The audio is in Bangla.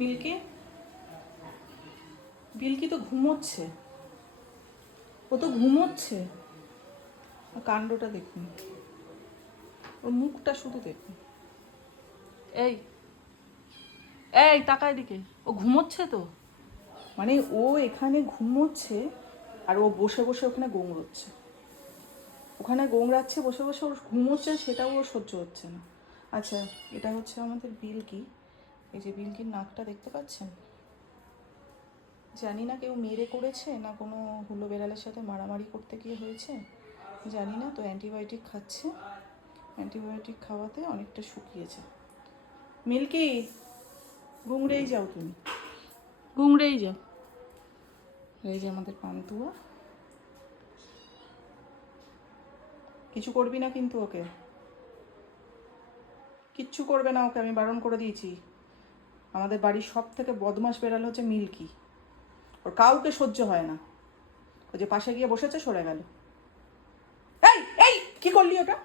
মিল্কি, বিলকি তো ঘুমোচ্ছে, ও তো ঘুমোচ্ছে। কাণ্ডটা দেখুন, ওর মুখটা শুধু দেখুন। এই এই তাকায় দিকে, ও ঘুমোচ্ছে তো, মানে ও এখানে ঘুমোচ্ছে আর ও বসে বসে ওখানে গোংড়াচ্ছে, ওখানে গোংড়াচ্ছে বসে বসে, ওর ঘুমোচ্ছে সেটাও ওর সহ্য হচ্ছে না। আচ্ছা, এটা হচ্ছে আমাদের বিলকি। এই যে বিলকির নাকটা দেখতে পাচ্ছেন, জানি না কেউ মেরে করেছে না কোনো হুলো বেড়ালের সাথে মারামারি করতে গিয়ে হয়েছে, জানি না। তো অ্যান্টিবায়োটিক খাচ্ছে, অ্যান্টিবায়োটিক খাওয়াতে অনেকটা শুকিয়েছে। মিল্কি, গুংড়েই যাও তুমি, গুংড়েই যাও। এই যে আমাদের পান্তুয়া, কিছু করবি না কিন্তু ওকে, কিচ্ছু করবে না ওকে, আমি বারণ করে দিয়েছি। আমাদের বাড়ির সব থেকে বদমাশ বেড়াল হচ্ছে মিল্কি, ওর কাউকে সহ্য হয় না। ও যে পাশে গিয়ে বসেছে সরে গেল। এই এই কি করলি ওটা?